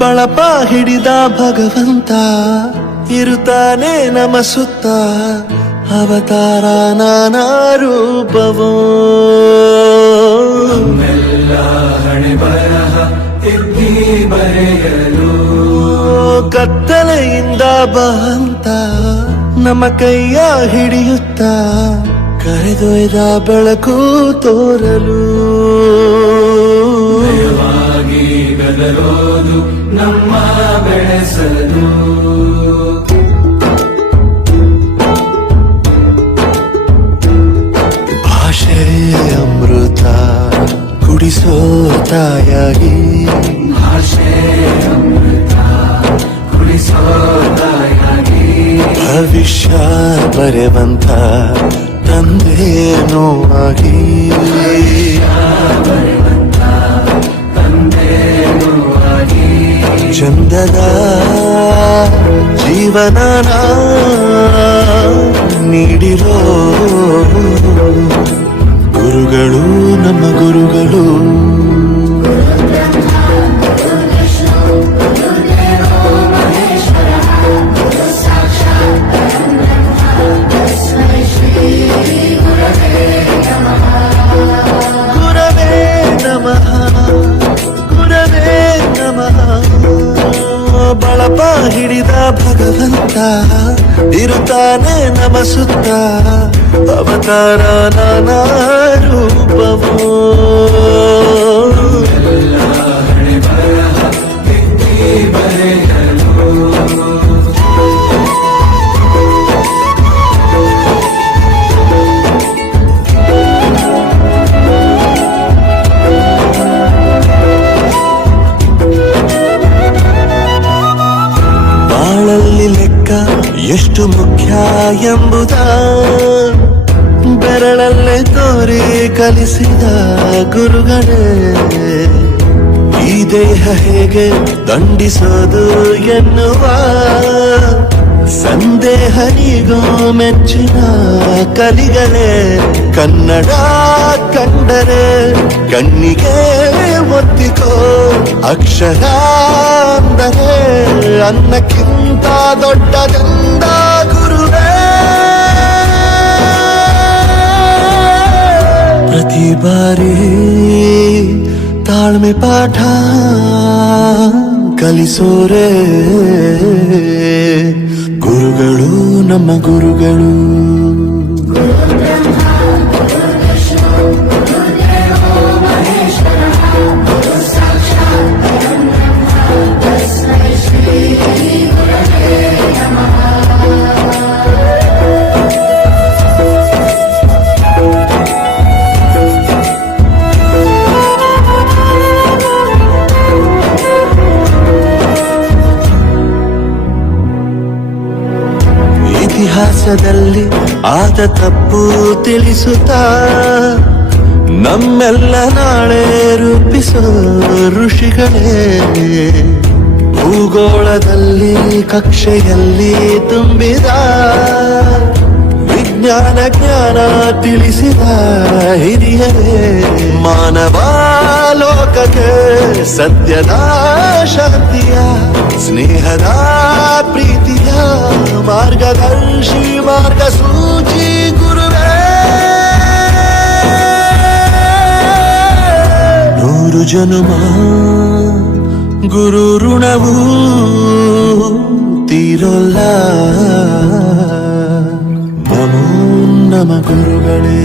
ಬಳಪ ಹಿಡಿದ ಭಗವಂತ ಇರುತ್ತಾನೆ ನಮ ಸುತ್ತ ಅವತಾರ ನಾನಾ ರೂಪವೋ ಹಣೆ ಬರಹ ತಿದ್ದಿ ಬರೆಯಲು ಕತ್ತಲೆಯಿಂದ ಬಂತ ನಮ್ಮ ಕೈಯ ಹಿಡಿಯುತ್ತ ಕರೆದೊಯ್ದ ಬೆಳಕು ತೋರಲು ಭಯವಾಗಿ ಗದರೋದು ನಮ್ಮ ಬೆಳೆಸಲು ಭಾಷೆ ಅಮೃತ ಕುಡಿಸೋ ತಾಯಾಗಿ ಭಾಷೆ ಅಮೃತ ಕುಡಿಸೋ ತಾಯಾಗಿ ಭವಿಷ್ಯ ಬರೆವಂತ ತಂದೇನೋ ಆಗಿ ತಂದೇನೂ ಆಗಿ ಚಂದದ ಜೀವನನ ನೀಡಿರೋ ಗುರುಗಳು ನಮ್ಮ ಗುರುಗಳು ಗುರವೇ ನಮಃ ಗುರವೇ ನಮಃ ಬಳಪ ಹಿಡಿದ ಭಗವಂತ ಇರುತ್ತಾನೆ ನಮ ಸುತ್ತ ಅವತಾರ ನಾನಾ ರೂಪವೋ ಹಣೆ ಬರಹ ತಿದ್ದಿ ಬರೆಯಲು ಬಾಳಲ್ಲಿ ಲೆಕ್ಕ ಎಷ್ಟು ಮುಖ್ಯ ಎಂಬುದ ಬೆರಳಲ್ಲೇ ತೋರಿ ಕಲಿಸಿದ ಗುರುಗಳೇ ಈ ದೇಹ ಹೇಗೆ ದಂಡಿಸೋದು ಎನ್ನುವ ಸಂದೇಹ ನೀಗೋ ಮೆಚ್ಚಿನ ಕಲಿಗಳೇ ಕನ್ನಡ ಕಂಡರೆ ಕಣ್ಣಿಗೆ ಒತ್ತಿಕೋ ಅಕ್ಷರ ಅಂದರೆ ಅನ್ನಕ್ಕಿಂತ ದೊಡ್ಡದೆಂದ ಗುರುವೇ ಪ್ರತಿ ಬಾರಿ ತಾಳ್ಮೆ ಪಾಠ ಕಲಿಸೋರೆ ಗುರುಗಳು ನಮ್ಮ ಗುರುಗಳು ಇತಿಹಾಸದಲ್ಲಿ ಆದ ತಪ್ಪು ತಿಳಿಸುತ್ತಾ ನಮ್ಮೆಲ್ಲ ನಾಳೆ ರೂಪಿಸೋ ಋಷಿಗಳೇ ಭೂಗೋಳದಲ್ಲಿ ಕಕ್ಷೆಯಲ್ಲಿ ತುಂಬಿದ ವಿಜ್ಞಾನ ಜ್ಞಾನ ತಿಳಿಸಿದ ಹಿರಿಯರೇ ಮಾನವ ಲೋಕಕ್ಕೆ ಸತ್ಯದ ಶಾಂತಿಯ ಸ್ನೇಹದ ಪ್ರೀತಿಯ ಮಾರ್ಗದರ್ಶಿ ಮಾರ್ಗಸೂಚಿ ಗುರುವೇ ನೂರು ಜನುಮ ಗುರು ಋಣವು ತೀರೋಲ್ಲ ನಮೋ ನಮ ಗುರುಗಳೇ.